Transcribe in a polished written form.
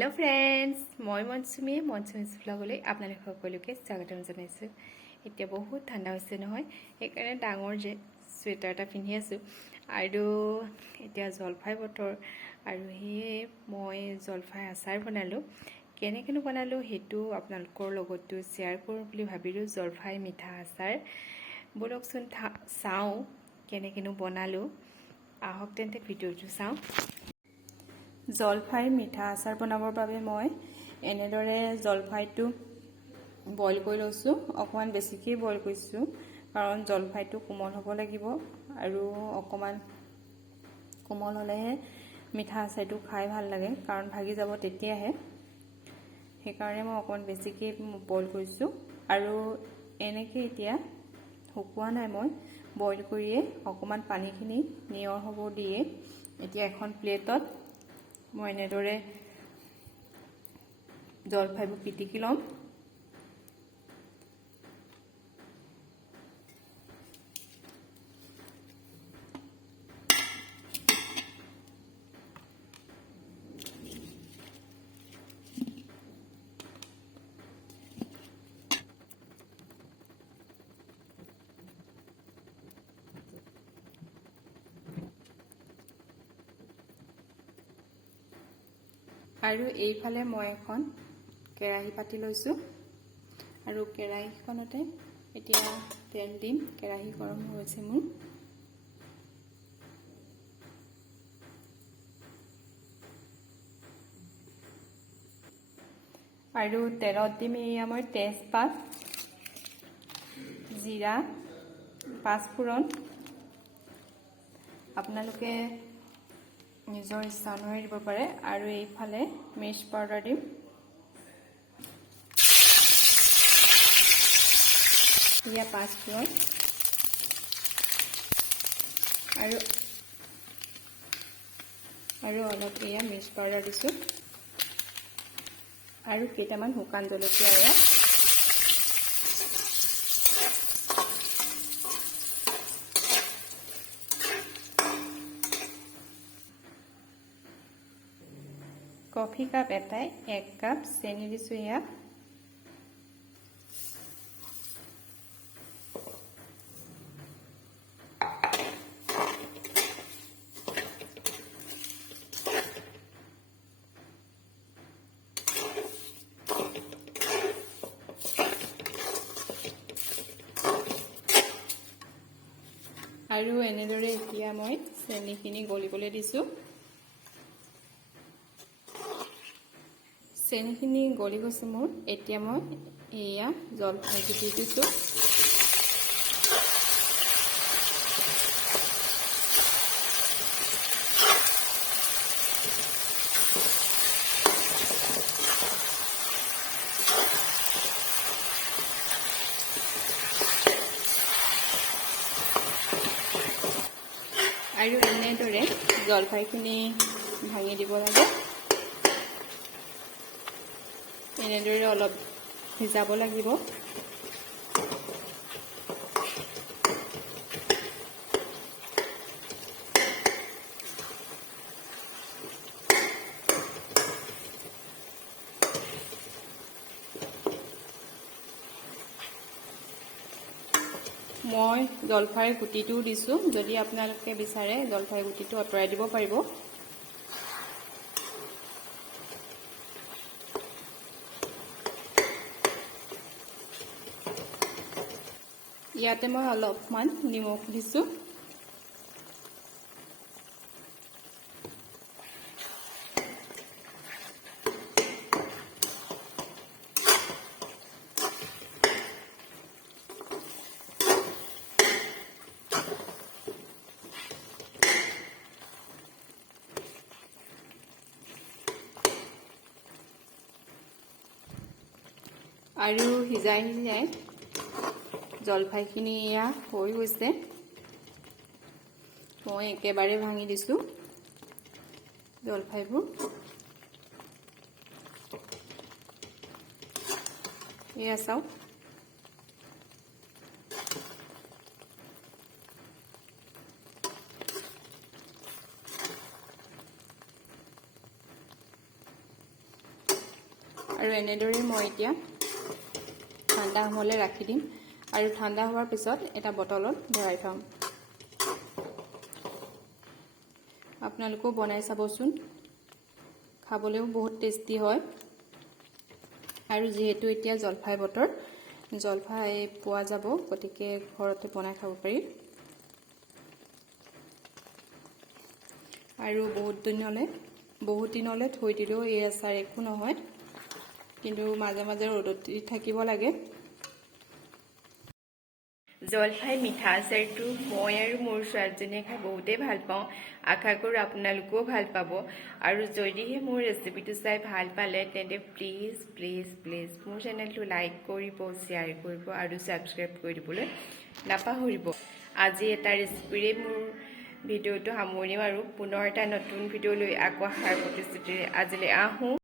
Hello friends मैं मनसुमी ब्लगले आपनालोक सकलोके स्वागतम जानाइछु। एतिया बहुत ठंडा होइसे নহয় সেইকাৰণে ডাঙৰ যে স্वेटार এটা পিন্ধি আছো আৰু এতিয়া জলফাই বতৰ আৰু হেয়ে মই জলফাই আচাৰ বনালো। কেনেকেনো বনালো হেতু আপোনালোকৰ লগতো শেয়াৰ কৰো বুলি ভাবিলো। জলফাই মিঠা আচাৰ বলকচোন চাও কেনেকেনো বনালো। আহক তেন্তে ভিডিওটো চাও। জলফাই মিঠা আচাৰ বনাবৰ বাবে মই এনেদৰে জলফাইটো বইল কৰি লৈছো। অকমান বেছিকৈ বইল কৰিছো কাৰণ জলফাইটো কোমল হ'ব লাগিব আৰু অকমান কোমল হ'লেহে মিঠা আচাৰটো খাই ভাল লাগে কাৰণ ভাগি যাব তেতিয়াহে। সেইকাৰণে মই অকমান বেছিকৈ বইল কৰিছো আৰু এনেকৈ এতিয়া শুকোৱা নাই মই বইল কৰিয়ে অকমান পানীখিনি নিয়ৰ হ'ব দিয়ে এতিয়া এখন প্লেটত মই এনেদৰে জলফাইবোৰ পিটিকি লম। আৰু এইফালে মই এখন কেৰাহী পাতি লৈছো আৰু কেৰাহীখনতে এতিয়া তেল দিম। কেৰাহী গৰম হৈছে মোৰ। আৰু তেলত দিম এয়া মই তেজপাত, জিৰা, পাঁচফোৰণ। আপোনালোকে নিজৰ ইচ্ছা অনুসৰি দিব পাৰে আৰু এইফালে মিৰ্চ পাউডাৰ দিম। ইয়া পাঁচফোৰণ আৰু অলপ এয়া মিৰ্চ পাউডাৰ দিছো আৰু কেইটামান শুকান জলকীয়া এয়া কফি কাপ এটাই 1 কাপ চেনি দিছো। এয়া আৰু এনেদৰে এতিয়া মই চেনিখিনি গলিবলৈ দিছো। চেনিখিনি গলি গৈছে মোৰ। এতিয়া মই এয়া জলফাইটো দি দিছো। আৰু এনেদৰে জলফাইখিনি ভাঙি দিব লাগে। এনেদৰে অলপ ভিজাব লাগিব। মই জলফাইৰ গুটিটো দিছো। যদি আপোনালোকে বিচাৰে জলফাইৰ গুটিটো আঁতৰাই দিব পাৰিব। ইয়াতে মই অলপমান নিমখ দিছো। আৰু সিজাই জলফাইখিনি এয়া হৈ গৈছে। মই একেবাৰে ভাঙি দিছো জলফাইবোৰ। এয়া চাওক। আৰু এনেদৰে মই এতিয়া ঠাণ্ডা হ'বলৈ ৰাখি দিম আৰু ঠাণ্ডা হোৱাৰ পিছত এটা বটলত ভৰাই থ'ম। আপোনালোকেও বনাই চাবচোন, খাবলৈও বহুত টেষ্টি হয়। আৰু যিহেতু এতিয়া জলফাই বতৰ, জলফাই পোৱা যাব, গতিকে ঘৰতে বনাই খাব পাৰি। আৰু বহুত দিনলৈ থৈ দিলেও এই আচাৰ একো নহয়, কিন্তু মাজে মাজে ৰ'দত দি থাকিব লাগে। জলফাই মিঠা আচাৰটো মই আৰু মোৰ ছোৱালীজনীয়ে খাই বহুতেই ভাল পাওঁ। আশা কৰোঁ আপোনালোকেও ভাল পাব। আৰু যদিহে মোৰ ৰেচিপিটো চাই ভাল পালে তেন্তে প্লিজ প্লিজ প্লিজ মোৰ চেনেলটো লাইক কৰিব, শ্বেয়াৰ কৰিব আৰু ছাবস্ক্ৰাইব কৰি দিবলৈ নাপাহৰিব। আজি এটা ৰেচিপিৰে মোৰ ভিডিঅ'টো সামৰিম আৰু পুনৰ এটা নতুন ভিডিঅ' লৈ আকৌ অহাৰ প্ৰতিশ্ৰুতিৰে আজিলৈ আহোঁ।